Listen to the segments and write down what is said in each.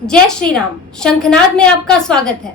जय श्री राम। शंखनाद में आपका स्वागत है।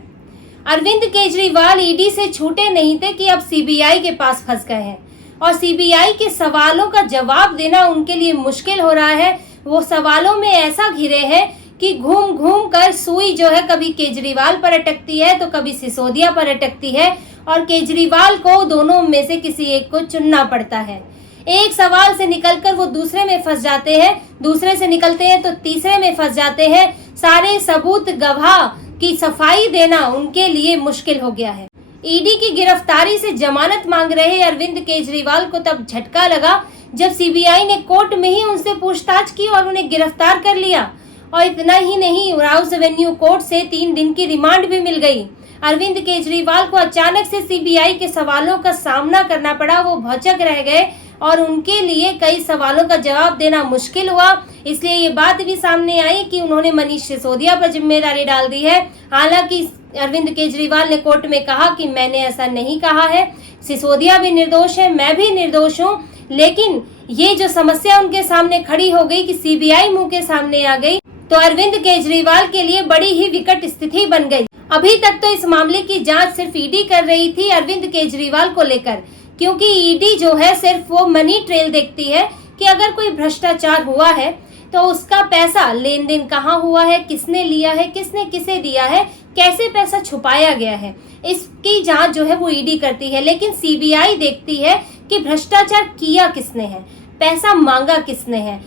अरविंद केजरीवाल ईडी से छूटे नहीं थे कि अब सीबीआई के पास फंस गए हैं और सीबीआई के सवालों का जवाब देना उनके लिए मुश्किल हो रहा है। वो सवालों में ऐसा घिरे हैं कि घूम घूम कर सुई जो है कभी केजरीवाल पर अटकती है तो कभी सिसोदिया पर अटकती है और केजरीवाल को दोनों में से किसी एक को चुनना पड़ता है। एक सवाल से निकलकर वो दूसरे में फंस जाते हैं, दूसरे से निकलते हैं तो तीसरे में फंस जाते हैं। सारे सबूत गवाह की सफाई देना उनके लिए मुश्किल हो गया है। ईडी की गिरफ्तारी से जमानत मांग रहे अरविंद केजरीवाल को तब झटका लगा जब सीबीआई ने कोर्ट में ही उनसे पूछताछ की और उन्हें गिरफ्तार कर लिया। और इतना ही नहीं, राउस एवेन्यू कोर्ट से 3 दिन की रिमांड भी मिल गई। अरविंद केजरीवाल को अचानक से सीबीआई के सवालों का सामना करना पड़ा। वो भौचक रह गए और उनके लिए कई सवालों का जवाब देना मुश्किल हुआ। इसलिए ये बात भी सामने आई कि उन्होंने मनीष सिसोदिया पर जिम्मेदारी डाल दी है। हालांकि अरविंद केजरीवाल ने कोर्ट में कहा कि मैंने ऐसा नहीं कहा है, सिसोदिया भी निर्दोष है, मैं भी निर्दोष हूँ। लेकिन ये जो समस्या उनके सामने खड़ी हो गई कि सीबीआई मुंह के सामने आ गई तो अरविंद केजरीवाल के लिए बड़ी ही विकट स्थिति बन गई। अभी तक तो इस मामले की जांच सिर्फ ईडी कर रही थी अरविंद केजरीवाल को लेकर, क्योंकि ईडी जो है सिर्फ वो मनी ट्रेल देखती है कि अगर कोई भ्रष्टाचार हुआ है तो उसका पैसा लेन देन कहाँ हुआ है, किसने लिया है, किसने किसे दिया है, कैसे पैसा छुपाया गया है, इसकी जांच जो है वो ईडी करती है। लेकिन सीबीआई देखती है कि भ्रष्टाचार किया किसने है, पैसा मांगा किसने है,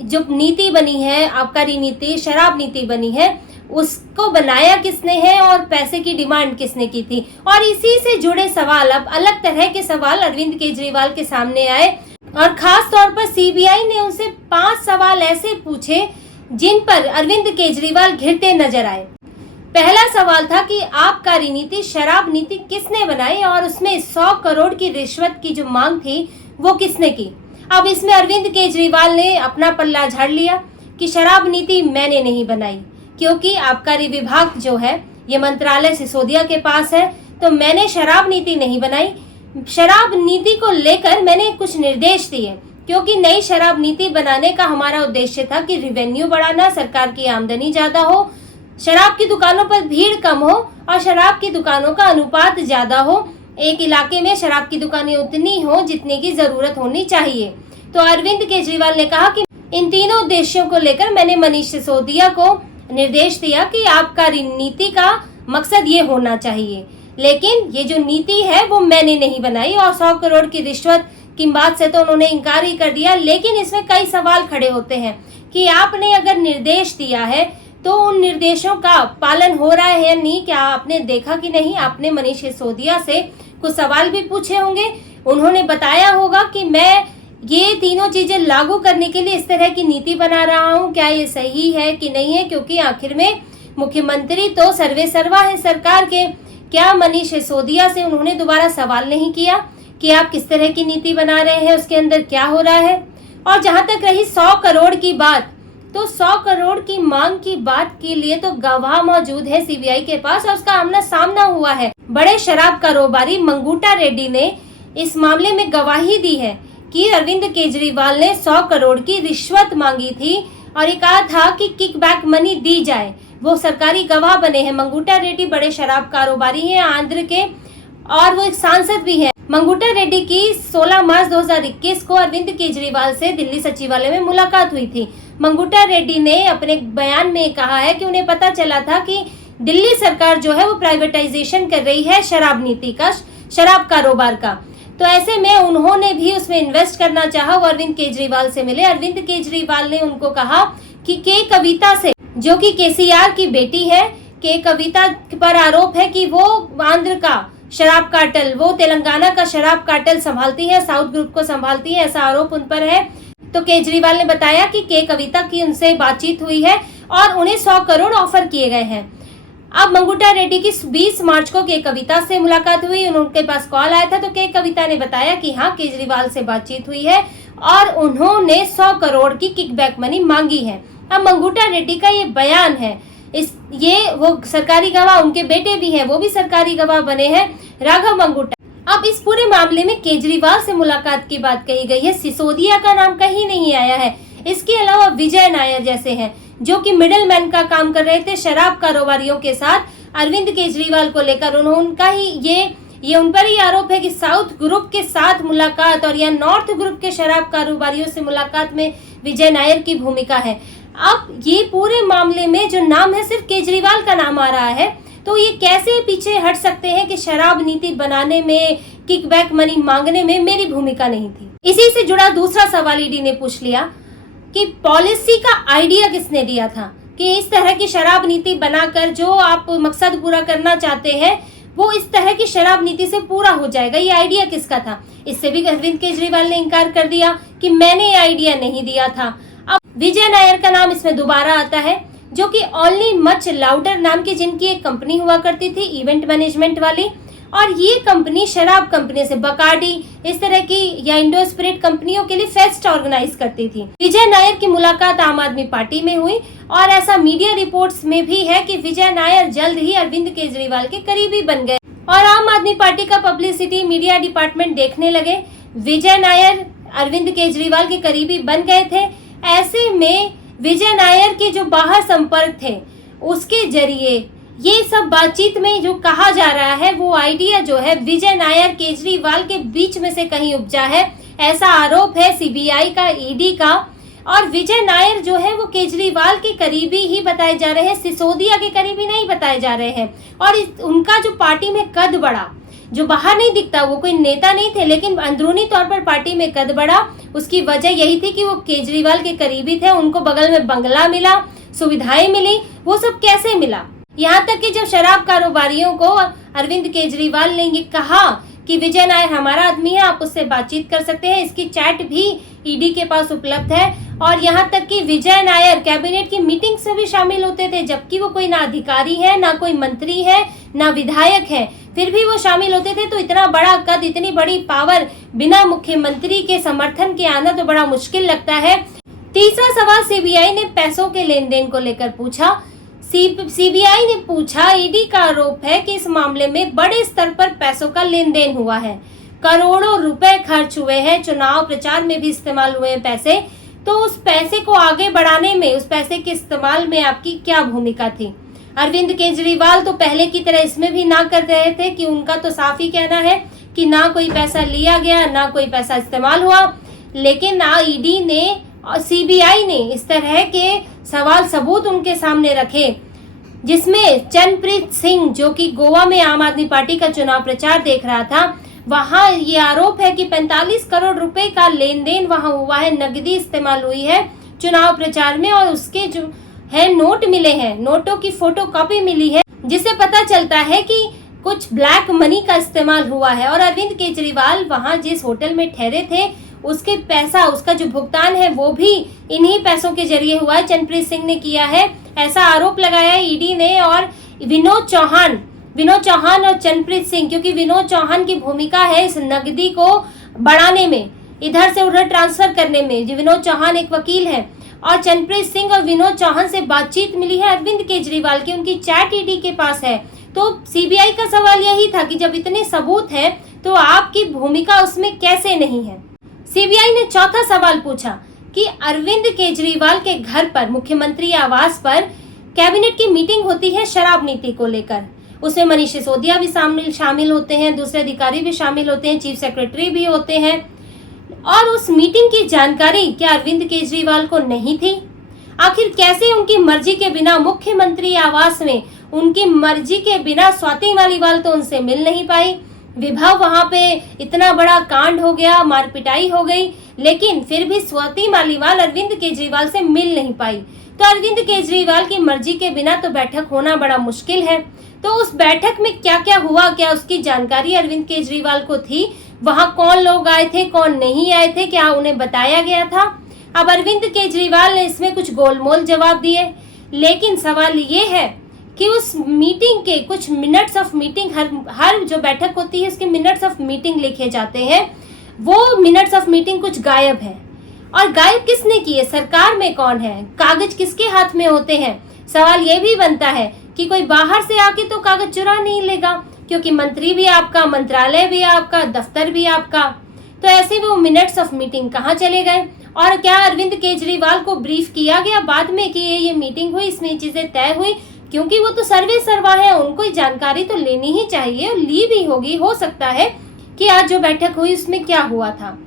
जो नीति बनी है, आबकारी नीति, शराब नीति बनी है, उसको बनाया किसने है और पैसे की डिमांड किसने की थी। और इसी से जुड़े सवाल, अब अलग तरह के सवाल अरविंद केजरीवाल के सामने आए और खास तौर पर सीबीआई ने उनसे 5 सवाल ऐसे पूछे जिन पर अरविंद केजरीवाल घिरते नजर आए। पहला सवाल था कि आबकारी नीति, शराब नीति किसने बनाई और उसमें 100 करोड़ की रिश्वत की जो मांग थी वो किसने की। अब इसमें अरविंद केजरीवाल ने अपना पल्ला झाड़ लिया कि शराब नीति मैंने नहीं बनाई, क्योंकि आबकारी विभाग जो है ये मंत्रालय सिसोदिया के पास है, तो मैंने शराब नीति नहीं बनाई। शराब नीति को लेकर मैंने कुछ निर्देश दिए, क्योंकि नई शराब नीति बनाने का हमारा उद्देश्य था कि रेवेन्यू बढ़ाना, सरकार की आमदनी ज्यादा हो, शराब की दुकानों पर भीड़ कम हो और शराब की दुकानों का अनुपात ज्यादा हो। एक इलाके में शराब की दुकानें उतनी हो जितने की जरूरत होनी चाहिए। तो अरविंद केजरीवाल ने कहा कि इन तीनों उद्देश्यों को लेकर मैंने मनीष सिसोदिया को निर्देश दिया कि आबकारी नीति का मकसद ये होना चाहिए, लेकिन ये जो नीति है वो मैंने नहीं बनाई। और 100 करोड़ की रिश्वत की बात से तो उन्होंने इनकार ही कर दिया। लेकिन इसमें कई सवाल खड़े होते हैं कि आपने अगर निर्देश दिया है तो उन निर्देशों का पालन हो रहा है या नहीं, क्या आपने देखा कि नहीं। आपने मनीष सिसोदिया से कुछ सवाल भी पूछे होंगे, उन्होंने बताया होगा कि मैं ये तीनों चीजें लागू करने के लिए इस तरह की नीति बना रहा हूँ, क्या ये सही है कि नहीं है, क्योंकि आखिर में मुख्यमंत्री तो सर्वे सर्वा है सरकार के। क्या मनीष सिसोदिया से उन्होंने दोबारा सवाल नहीं किया कि आप किस तरह की नीति बना रहे हैं, उसके अंदर क्या हो रहा है। और जहां तक रही 100 करोड़ की बात, तो 100 करोड़ की मांग की बात के लिए तो गवाह मौजूद है सीबीआई के पास और उसका आमना सामना हुआ है। बड़े शराब कारोबारी मंगूटा रेड्डी ने इस मामले में गवाही दी है कि अरविंद केजरीवाल ने 100 करोड़ की रिश्वत मांगी थी और ये कहा था कि किकबैक मनी दी जाए। वो सरकारी गवाह बने हैं। मंगूटा रेड्डी बड़े शराब कारोबारी हैं आंध्र के और वो एक सांसद भी है। मंगूटा रेड्डी की 16 मार्च 2021 को अरविंद केजरीवाल से दिल्ली सचिवालय में मुलाकात हुई थी। मंगूटा रेड्डी ने अपने बयान में कहा है कि उन्हें पता चला था कि दिल्ली सरकार जो है वो प्राइवेटाइजेशन कर रही है शराब नीति का, शराब कारोबार का। तो ऐसे में उन्होंने भी उसमें इन्वेस्ट करना चाहा। वो अरविंद केजरीवाल से मिले। अरविंद केजरीवाल ने उनको कहा कि के कविता से, जो कि केसीआर की बेटी है, के कविता पर आरोप है कि वो आंध्र का शराब कार्टेल, वो तेलंगाना का शराब कार्टेल संभालती है, साउथ ग्रुप को संभालती है, ऐसा आरोप उन पर है। तो केजरीवाल ने बताया कि के कविता की उनसे बातचीत हुई है और उन्हें 100 करोड़ ऑफर किए गए हैं। अब मंगूटा रेड्डी की 20 मार्च को के कविता से मुलाकात हुई, उनके पास कॉल आया था। तो के कविता ने बताया कि हाँ, केजरीवाल से बातचीत हुई है और उन्होंने 100 करोड़ की किकबैक मनी मांगी है। अब मंगूटा रेड्डी का ये बयान है। ये वो सरकारी गवाह, उनके बेटे भी हैं, वो भी सरकारी गवाह बने हैं, राघव मंगूटा। अब इस पूरे मामले में केजरीवाल से मुलाकात की बात कही गई है, सिसोदिया का नाम कहीं नहीं आया है। इसके अलावा विजय नायर जैसे हैं जो कि मिडिल मैन का काम कर रहे थे शराब कारोबारियों के साथ अरविंद केजरीवाल को लेकर। उनका ही ये उन पर ही आरोप है कि साउथ ग्रुप के साथ मुलाकात और या नॉर्थ ग्रुप के शराब कारोबारियों से मुलाकात में विजय नायर की भूमिका है। अब ये पूरे मामले में जो नाम है सिर्फ केजरीवाल का नाम आ रहा है, तो ये कैसे पीछे हट सकते हैं कि शराब नीति बनाने में, किकबैक मनी मांगने में मेरी भूमिका नहीं थी। इसी से जुड़ा दूसरा सवाल ईडी ने पूछ लिया कि पॉलिसी का आइडिया किसने दिया था कि इस तरह की शराब नीति बनाकर जो आप मकसद पूरा करना चाहते हैं वो इस तरह की शराब नीति से पूरा हो जाएगा, ये आइडिया किसका था। इससे भी अरविंद केजरीवाल ने इनकार कर दिया कि मैंने ये आइडिया नहीं दिया था। अब विजय नायर का नाम इसमें दोबारा आता है, जो कि ओनली मच लाउडर नाम की जिनकी एक कंपनी हुआ करती थी इवेंट मैनेजमेंट वाली, और ये कंपनी शराब कंपनी से बकार्डी इस तरह की या इंडो स्पिरिट कंपनियों के लिए फेस्ट ऑर्गेनाइज करती थी। विजय नायर की मुलाकात आम आदमी पार्टी में हुई और ऐसा मीडिया रिपोर्ट्स में भी है कि विजय नायर जल्द ही अरविंद केजरीवाल के करीबी बन गए और आम आदमी पार्टी का पब्लिसिटी मीडिया डिपार्टमेंट देखने लगे। विजय नायर अरविंद केजरीवाल के करीबी बन गए थे। ऐसे में विजय नायर के जो बाहर संपर्क थे उसके जरिए ये सब बातचीत में जो कहा जा रहा है वो आइडिया जो है विजय नायर केजरीवाल के बीच में से कहीं उपजा है, ऐसा आरोप है सीबीआई का, ईडी का। और विजय नायर जो है वो केजरीवाल के करीबी ही बताए जा रहे हैं, सिसोदिया के करीबी नहीं बताए जा रहे हैं। और उनका जो पार्टी में कद बढ़ा, जो बाहर नहीं दिखता, वो कोई नेता नहीं थे लेकिन अंदरूनी तौर पर पार्टी में कद बढ़ा, उसकी वजह यही थी कि वो केजरीवाल के करीबी थे, उनको बगल में बंगला मिला, सुविधाएं मिली। वो सब कैसे मिला? यहाँ तक कि जब शराब कारोबारियों को अरविंद केजरीवाल ने ये कहा कि विजय नायर हमारा आदमी है, आप उससे बातचीत कर सकते हैं, इसकी चैट भी ईडी के पास उपलब्ध है। और यहाँ तक कि विजय नायर कैबिनेट की मीटिंग से भी शामिल होते थे, जबकि वो कोई ना अधिकारी है, ना कोई मंत्री है, ना विधायक है, फिर भी वो शामिल होते थे। तो इतना बड़ा कद, इतनी बड़ी पावर बिना मुख्यमंत्री के समर्थन के आना तो बड़ा मुश्किल लगता है। तीसरा सवाल सीबीआई ने पैसों के लेन देन को लेकर पूछा। सीबीआई ने पूछा, ईडी का आरोप है कि इस मामले में बड़े स्तर पर पैसों का लेन देन हुआ है, करोड़ों रुपए खर्च हुए हैं, चुनाव प्रचार में भी इस्तेमाल हुए हैं पैसे। तो उस पैसे को आगे बढ़ाने में, उस पैसे के इस्तेमाल में आपकी क्या भूमिका थी? अरविंद केजरीवाल तो पहले की तरह इसमें भी ना कर रहे थे कि उनका तो साफ ही कहना है कि ना कोई पैसा लिया गया, ना कोई पैसा इस्तेमाल हुआ। लेकिन ना ईडी ने और सीबीआई ने इस तरह के सवाल सबूत उनके सामने रखे, जिसमें चरणप्रीत सिंह जो कि गोवा में आम आदमी पार्टी का चुनाव प्रचार देख रहा था, वहां ये आरोप है कि 45 करोड़ रुपए का लेन देन वहां हुआ है, नकदी इस्तेमाल हुई है चुनाव प्रचार में। और उसके जो है नोट मिले हैं, नोटों की फोटोकॉपी मिली है, जिससे पता चलता है कि कुछ ब्लैक मनी का इस्तेमाल हुआ है। और अरविंद केजरीवाल वहां जिस होटल में ठहरे थे उसके पैसा, उसका जो भुगतान है वो भी इन्हीं पैसों के जरिए हुआ है, चरणप्रीत सिंह ने किया है, ऐसा आरोप लगाया है ईडी ने। और विनोद चौहान और चरणप्रीत सिंह, क्योंकि विनोद चौहान की भूमिका है इस नकदी को बढ़ाने में, इधर से उधर ट्रांसफर करने में। विनोद चौहान एक वकील है और चरणप्रीत सिंह और विनोद चौहान से बातचीत मिली है अरविंद केजरीवाल की, उनकी चैट ईडी के पास है। तो सीबीआई का सवाल यही था कि जब इतने सबूत हैं तो आपकी भूमिका उसमें कैसे नहीं है? सीबीआई ने चौथा सवाल पूछा कि अरविंद केजरीवाल के घर पर, मुख्यमंत्री आवास पर कैबिनेट की मीटिंग होती है शराब नीति को लेकर, उसमें मनीष सिसोदिया भी शामिल होते हैं, दूसरे अधिकारी भी शामिल होते हैं, चीफ सेक्रेटरी भी होते हैं। और उस मीटिंग की जानकारी क्या अरविंद केजरीवाल को नहीं थी? आखिर कैसे उनकी मर्जी के बिना मुख्यमंत्री आवास में, उनकी मर्जी के बिना स्वाति मालीवाल तो उनसे मिल नहीं पाई? विभा वहां पे इतना बड़ा कांड हो गया, मारपिटाई हो गई, लेकिन फिर भी स्वाति मालीवाल अरविंद केजरीवाल से मिल नहीं पाई। तो अरविंद केजरीवाल की मर्जी के बिना तो बैठक होना बड़ा मुश्किल है। तो उस बैठक में क्या क्या हुआ, क्या उसकी जानकारी अरविंद केजरीवाल को थी? वहां कौन लोग आए थे, कौन नहीं आए थे, क्या उन्हें बताया गया था? अब अरविंद केजरीवाल ने इसमें कुछ गोलमोल जवाब दिए, लेकिन सवाल ये है कि उस मीटिंग के कुछ मिनट्स ऑफ मीटिंग, हर जो बैठक होती है उसके मिनट्स ऑफ मीटिंग लिखे जाते हैं, वो मिनट्स ऑफ मीटिंग कुछ गायब है। और गायब किसने किए? सरकार में कौन है? कागज किसके हाथ में होते हैं? सवाल ये भी बनता है कि कोई बाहर से आके तो कागज चुरा नहीं लेगा, क्योंकि मंत्री भी आपका, मंत्रालय भी आपका, दफ्तर भी आपका। तो ऐसे वो मिनट्स ऑफ मीटिंग कहाँ चले गए? और क्या अरविंद केजरीवाल को ब्रीफ किया गया बाद में कि ये मीटिंग हुई, इसमें चीजें तय हुई? क्योंकि वो तो सर्वे सर्वा है, उनको जानकारी तो लेनी ही चाहिए और ली भी होगी। हो सकता है कि आज जो बैठक हुई उसमें क्या हुआ था।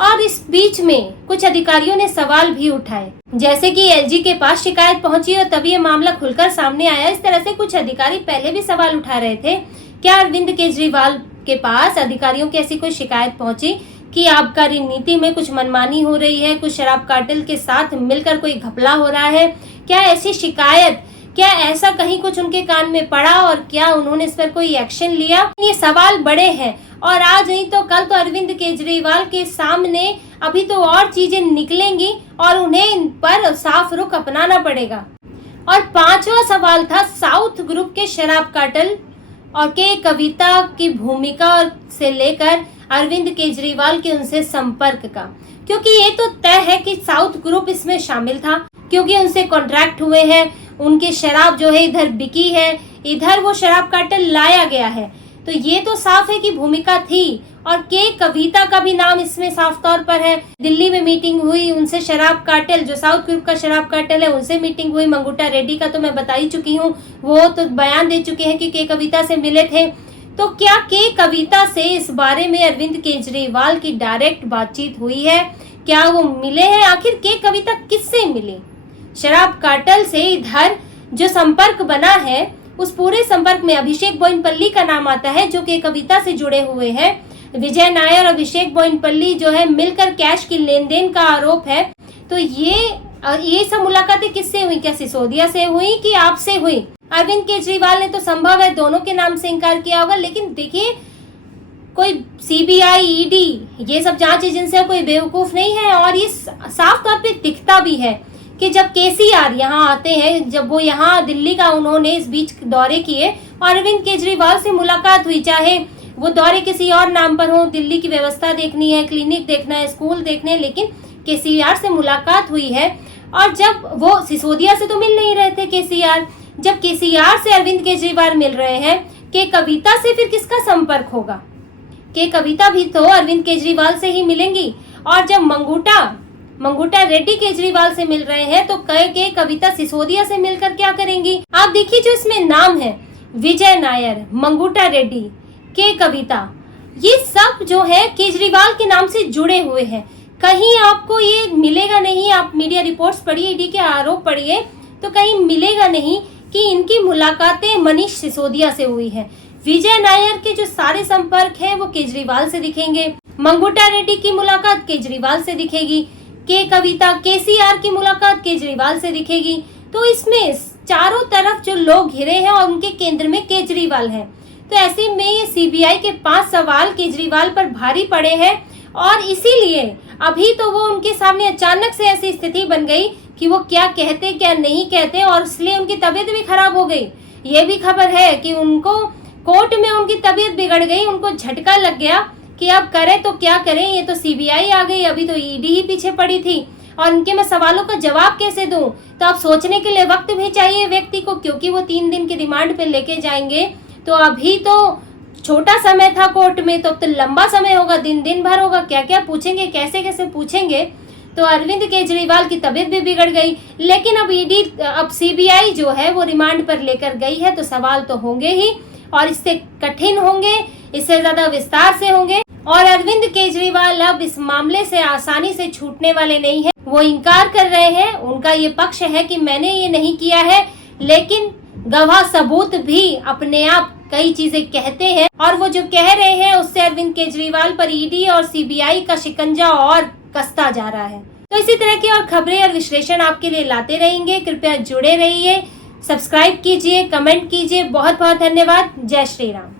और इस बीच में कुछ अधिकारियों ने सवाल भी उठाए, जैसे कि एलजी के पास शिकायत पहुंची और तभी ये मामला खुलकर सामने आया। इस तरह से कुछ अधिकारी पहले भी सवाल उठा रहे थे। क्या अरविंद केजरीवाल के पास अधिकारियों की ऐसी कोई शिकायत पहुंची कि आबकारी नीति में कुछ मनमानी हो रही है, कुछ शराब कार्टेल के साथ मिलकर कोई घपला हो रहा है? क्या ऐसी शिकायत, क्या ऐसा कहीं कुछ उनके कान में पड़ा और क्या उन्होंने इस पर कोई एक्शन लिया? ये सवाल बड़े हैं और आज नहीं तो कल तो अरविंद केजरीवाल के सामने अभी तो और चीजें निकलेंगी और उन्हें इन पर साफ रुख अपनाना पड़ेगा। और पांचवा सवाल था साउथ ग्रुप के शराब कार्टेल और के कविता की भूमिका से लेकर अरविंद केजरीवाल के उनसे संपर्क का, क्योंकि ये तो तय है कि साउथ ग्रुप इसमें शामिल था, क्योंकि उनसे कॉन्ट्रैक्ट हुए हैं, उनकी शराब जो है इधर बिकी है, इधर वो शराब कार्टेल लाया गया है। तो ये तो साफ है कि भूमिका थी। और के कविता का भी नाम इसमें साफ तौर पर है। दिल्ली में मीटिंग हुई, उनसे शराब कार्टेल, जो साउथ ग्रुप का शराब कार्टेल है, उनसे मीटिंग हुई। मंगूटा रेड्डी का तो मैं बता ही चुकी हूँ, वो तो बयान दे चुके हैं कि के कविता से मिले थे। तो क्या के कविता से इस बारे में अरविंद केजरीवाल की डायरेक्ट बातचीत हुई है? क्या वो मिले हैं? आखिर के कविता किससे मिले? शराब कार्टेल से इधर जो संपर्क बना है, उस पूरे संपर्क में अभिषेक बोयनपल्ली का नाम आता है, जो कि कविता से जुड़े हुए हैं। विजय नायर और अभिषेक बोयनपल्ली जो है मिलकर कैश की लेन देन का आरोप है। तो ये सब मुलाकातें किससे हुई? क्या सिसोदिया से हुई कि आपसे हुई? अरविंद केजरीवाल ने तो संभव है दोनों के नाम से इनकार किया होगा, लेकिन देखिए कोई सीबीआई, ईडी, ये सब जांच एजेंसियां कोई बेवकूफ नहीं है। और ये साफ तौर पे दिखता भी है कि जब केसीआर यहाँ आते हैं, जब वो यहाँ दिल्ली का उन्होंने इस बीच दौरे किए और अरविंद केजरीवाल से मुलाकात हुई, चाहे वो दौरे किसी और नाम पर हो, दिल्ली की व्यवस्था देखनी है, क्लिनिक देखना है, स्कूल देखने, लेकिन केसीआर से मुलाकात हुई है। और जब वो सिसोदिया से तो मिल नहीं रहे थे केसीआर, जब केसीआर से अरविंद केजरीवाल मिल रहे हैं, के कविता से फिर किसका संपर्क होगा? के कविता भी तो अरविंद केजरीवाल से ही मिलेंगी। और जब मंगूटा रेड्डी केजरीवाल से मिल रहे हैं, तो के कविता सिसोदिया से मिलकर क्या करेंगी? आप देखिए जो इसमें नाम है, विजय नायर, मंगूटा रेड्डी, के कविता, ये सब जो है केजरीवाल के नाम से जुड़े हुए हैं। कहीं आपको ये मिलेगा नहीं, आप मीडिया रिपोर्ट्स पढ़िए, ईडी के आरोप पढ़िए, तो कहीं मिलेगा नहीं कि इनकी मुलाकातें मनीष सिसोदिया से हुई है। विजय नायर के जो सारे संपर्क हैं वो केजरीवाल से दिखेंगे, मंगूटा रेड्डी की मुलाकात केजरीवाल से दिखेगी, के कविता, केसीआर की मुलाकात केजरीवाल से दिखेगी। तो इसमें चारों तरफ जो लोग घिरे हैं और उनके केंद्र में केजरीवाल है। तो ऐसे में ये सीबीआई के 5 सवाल केजरीवाल पर भारी पड़े हैं और इसीलिए अभी तो वो उनके सामने अचानक से ऐसी स्थिति बन गई कि वो क्या कहते क्या नहीं कहते, और इसलिए उनकी तबीयत भी खराब हो गई। ये भी खबर है कि उनको कोर्ट में उनकी तबीयत बिगड़ गई, उनको झटका लग गया कि अब करें तो क्या करें, ये तो सीबीआई आ गई, अभी तो ईडी ही पीछे पड़ी थी और इनके मैं सवालों का जवाब कैसे दूं। तो अब सोचने के लिए वक्त भी चाहिए व्यक्ति को, क्योंकि वो 3 दिन की रिमांड पे लेके जाएंगे। तो अभी तो छोटा समय था कोर्ट में, तो अब तो लंबा समय होगा, दिन भर होगा, क्या क्या पूछेंगे, कैसे कैसे पूछेंगे। तो अरविंद केजरीवाल की तबीयत भी बिगड़ गई, लेकिन अब सीबीआई जो है वो रिमांड पर लेकर गई है, तो सवाल तो होंगे ही और इससे कठिन होंगे, इससे ज्यादा विस्तार से होंगे। और अरविंद केजरीवाल अब इस मामले से आसानी से छूटने वाले नहीं है। वो इनकार कर रहे हैं, उनका ये पक्ष है कि मैंने ये नहीं किया है, लेकिन गवाह सबूत भी अपने आप कई चीजें कहते हैं और वो जो कह रहे हैं उससे अरविंद केजरीवाल पर ईडी और सीबीआई का शिकंजा और कसता जा रहा है। तो इसी तरह की और खबरें और विश्लेषण आपके लिए लाते रहेंगे। कृपया जुड़े रहिए, सब्सक्राइब कीजिए, कमेंट कीजिए। बहुत बहुत धन्यवाद। जय श्री राम।